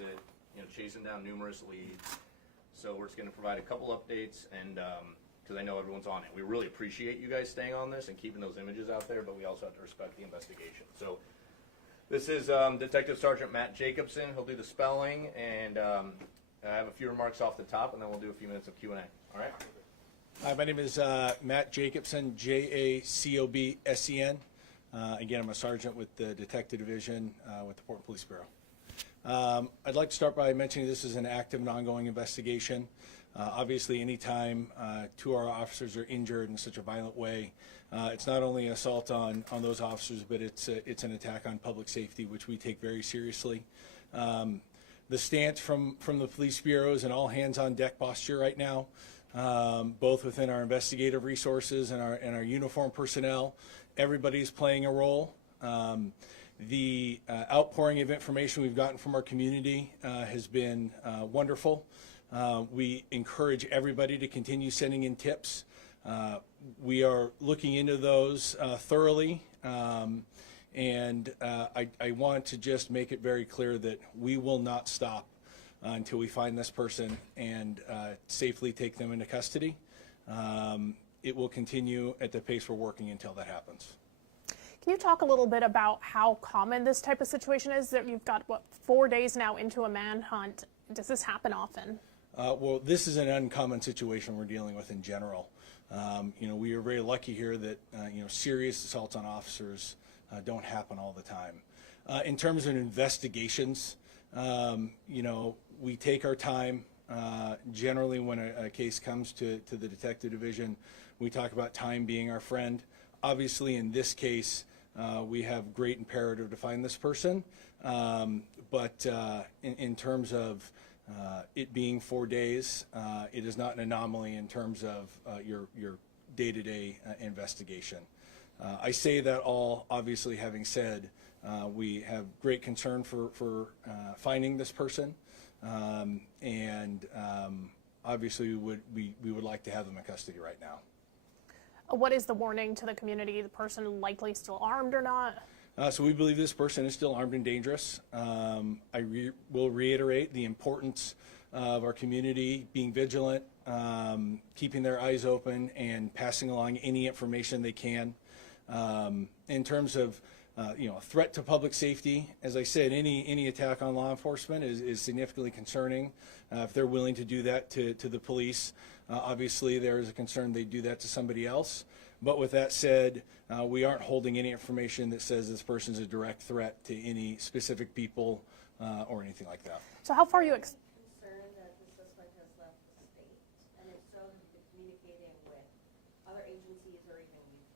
visit, chasing down numerous leads. So we're just going to provide a couple updates, and because I know everyone's on it. We really appreciate you guys staying on this and keeping those images out there, but we also have to respect the investigation. So this is Detective Sergeant Matt Jacobson. He'll do the spelling, and I have a few remarks off the top, and then we'll do a few minutes of Q&A. All right? Hi, my name is Matt Jacobson, Jacobsen. Again, I'm a sergeant with the Detective Division with the Portland Police Bureau. I'd like to start by mentioning this is an active and ongoing investigation. Obviously, anytime two of our officers are injured in such a violent way, it's not only an assault on those officers, but it's an attack on public safety, which we take very seriously. The stance from the police bureau is an all-hands-on-deck posture right now, both within our investigative resources and our uniformed personnel. Everybody's playing a role. The outpouring of information we've gotten from our community has been wonderful. We encourage everybody to continue sending in tips. We are looking into those thoroughly, and I want to just make it very clear that we will not stop until we find this person and safely take them into custody. It will continue at the pace we're working until that happens. Can you talk a little bit about how common this type of situation is? That you've got, 4 days now into a manhunt. Does this happen often? Well, this is an uncommon situation we're dealing with in general. We are very lucky here that serious assaults on officers don't happen all the time. In terms of investigations, we take our time. Generally, when a case comes to the Detective Division, we talk about time being our friend. Obviously, in this case, we have great imperative to find this person, but in terms of it being 4 days, it is not an anomaly in terms of your day-to-day investigation. I say that all obviously having said, we have great concern for finding this person, and obviously we would like to have them in custody right now. What is the warning to the community? The person likely still armed or not? So we believe this person is still armed and dangerous. I will reiterate the importance of our community being vigilant, keeping their eyes open, and passing along any information they can. In terms of a threat to public safety, as I said, any attack on law enforcement is significantly concerning. If they're willing to do that to the police, obviously there is a concern they do that to somebody else. But with that said, we aren't holding any information that says this person is a direct threat to any specific people or anything like that. So how far are you concerned that the suspect has left the state? And if so, have you been communicating with other agencies or even youth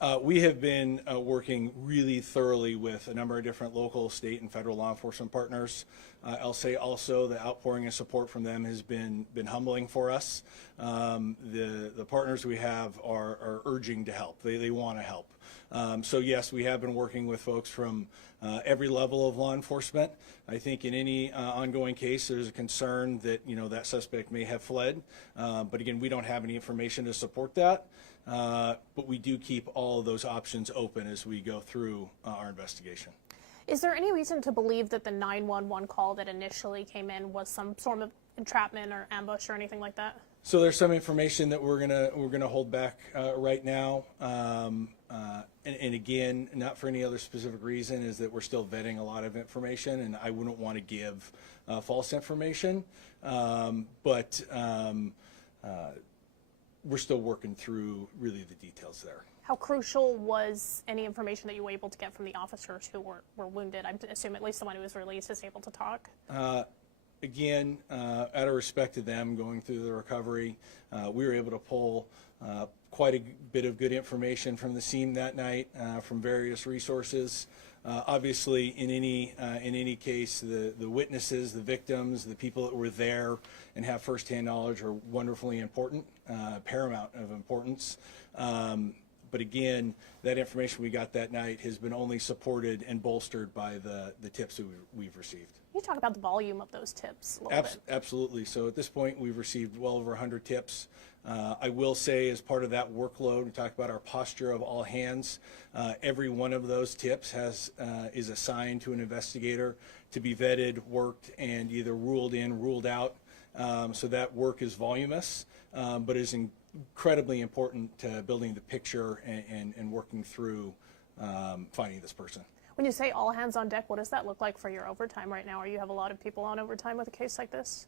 Canada? We have been working really thoroughly with a number of different local, state, and federal law enforcement partners. I'll say also the outpouring of support from them has been humbling for us. The partners we have are urging to help. They want to help. So yes, we have been working with folks from every level of law enforcement. I think in any ongoing case, there's a concern that that suspect may have fled. But again, we don't have any information to support that. But we do keep all of those options open as we go through our investigation. Is there any reason to believe that the 911 call that initially came in was some sort of entrapment or ambush or anything like that? So there's some information that we're gonna hold back right now, and again, not for any other specific reason, is that we're still vetting a lot of information, and I wouldn't want to give false information, but we're still working through really the details there. How crucial was any information that you were able to get from the officers who were wounded? I assume at least the one who was released is able to talk. Again, out of respect to them going through the recovery, we were able to pull quite a bit of good information from the scene that night from various resources. Obviously, in any case, the witnesses, the victims, the people that were there and have firsthand knowledge are wonderfully important, paramount of importance. But again, that information we got that night has been only supported and bolstered by the tips that we've received. Can you talk about the volume of those tips a little bit? Absolutely. So at this point, we've received well over 100 tips. I will say, as part of that workload, we talked about our posture of all hands. Every one of those tips is assigned to an investigator to be vetted, worked, and either ruled in, ruled out. So that work is voluminous, but is incredibly important to building the picture and working through finding this person. When you say all hands on deck, what does that look like for your overtime right now? Or you have a lot of people on overtime with a case like this?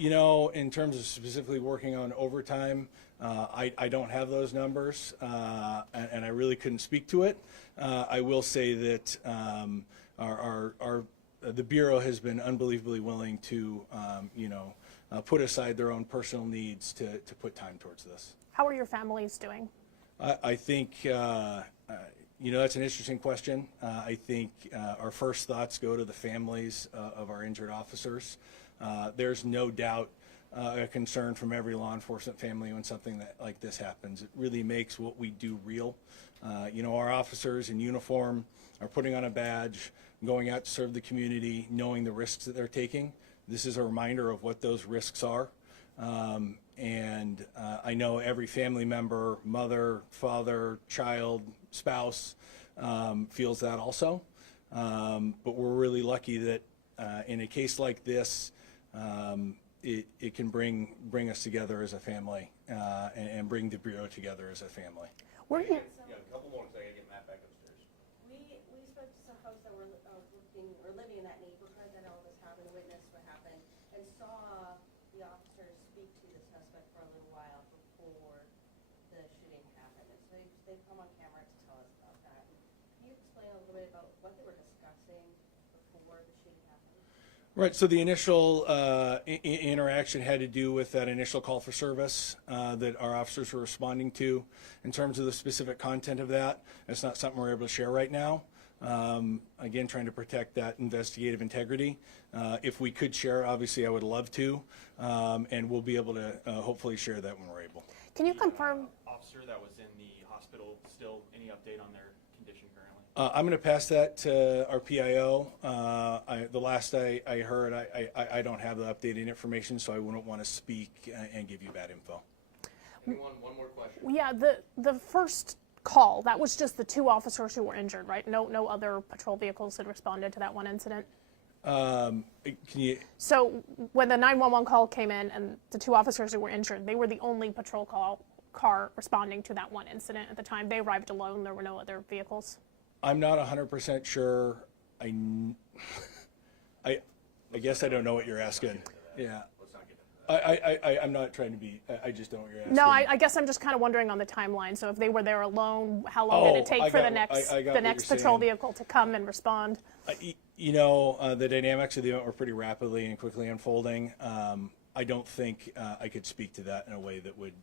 In terms of specifically working on overtime, I don't have those numbers, and I really couldn't speak to it. I will say that the Bureau has been unbelievably willing to, put aside their own personal needs to put time towards this. How are your families doing? I think, that's an interesting question. I think our first thoughts go to the families of our injured officers. There's no doubt a concern from every law enforcement family when something like this happens. It really makes what we do real. Our officers in uniform are putting on a badge, going out to serve the community, knowing the risks that they're taking. This is a reminder of what those risks are. I know every family member, mother, father, child, spouse, feels that also. But we're really lucky that in a case like this, it can bring us together as a family and bring the Bureau together as a family. Were you? Yeah, a couple more, because I gotta get Matt back upstairs. We spoke to some folks that were working or living in that neighborhood that all this happened, witnessed what happened, and saw the officers speak to the suspect for a little while before the shooting happened. And so they've come on camera to tell us about that. Can you explain a little bit about what they were discussing before the shooting happened? Right, so the initial interaction had to do with that initial call for service that our officers were responding to. In terms of the specific content of that, it's not something we're able to share right now. Again, trying to protect that investigative integrity. If we could share, obviously I would love to, and we'll be able to hopefully share that when we're able. Can you confirm? Officer that was in the hospital, still any update on their condition currently? I'm going to pass that to our PIO. The last I heard, I don't have the updated information, so I wouldn't want to speak and give you bad info. Anyone, one more question? Yeah, the first call, that was just the two officers who were injured, right? No other patrol vehicles had responded to that one incident? Can you? So when the 911 call came in and the two officers who were injured, they were the only patrol car responding to that one incident at the time. They arrived alone. There were no other vehicles. I'm not 100% sure. I guess I don't know what you're asking. Yeah. Let's not get into that. I'm not trying to be. I just don't know what you're asking. No, I guess I'm just kind of wondering on the timeline. So if they were there alone, how long did it take for the next patrol vehicle to come and respond? The dynamics of the event were pretty rapidly and quickly unfolding. I don't think I could speak to that in a way that would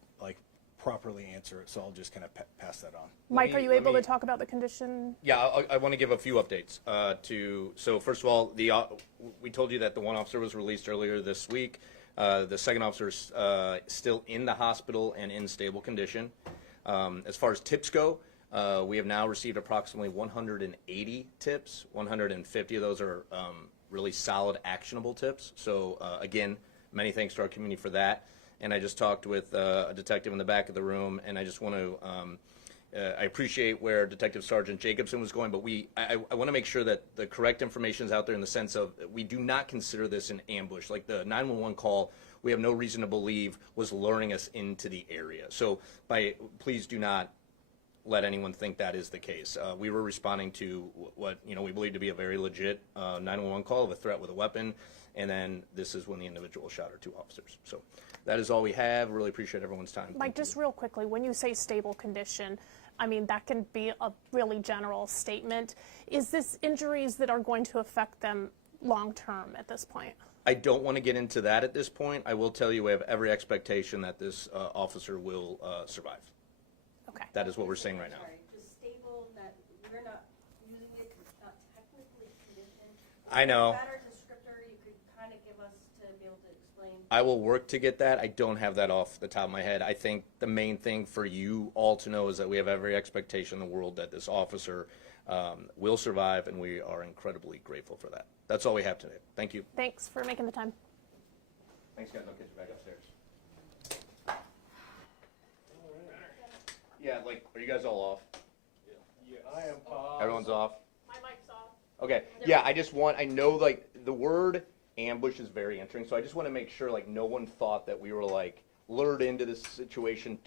properly answer it, so I'll just kind of pass that on. Mike, are you able to talk about the condition? Yeah, I want to give a few updates. So first of all, we told you that the one officer was released earlier this week. The second officer is still in the hospital and in stable condition. As far as tips go, we have now received approximately 180 tips. 150 of those are really solid, actionable tips. So again, many thanks to our community for that. And I just talked with a detective in the back of the room, and I just want to, I appreciate where Detective Sergeant Jacobson was going, but I want to make sure that the correct information is out there in the sense of we do not consider this an ambush. Like the 911 call, we have no reason to believe was luring us into the area. So please do not let anyone think that is the case. We were responding to what we believe to be a very legit 911 call of a threat with a weapon, and then this is when the individual shot our two officers. So that is all we have. Really appreciate everyone's time. Mike, just real quickly, when you say stable condition, I mean, that can be a really general statement. Is this injuries that are going to affect them long term at this point? I don't want to get into that at this point. I will tell you we have every expectation that this officer will survive. Okay. That is what we're saying right now. Sorry, just stable, that we're not using it, it's not technically conditioned. I know. Better descriptor you could kind of give us to be able to explain I will work to get that. I don't have that off the top of my head. I think the main thing for you all to know is that we have every expectation in the world that this officer will survive, and we are incredibly grateful for that. That's all we have today. Thank you. Thanks for making the time. Thanks, guys. I'll catch you back upstairs. Yeah, like, are you guys all off? I am Everyone's off? My mic's off. Okay, yeah, I know, like, the word ambush is very interesting, so I just want to make sure, like, no one thought that we were, like, lured into this situation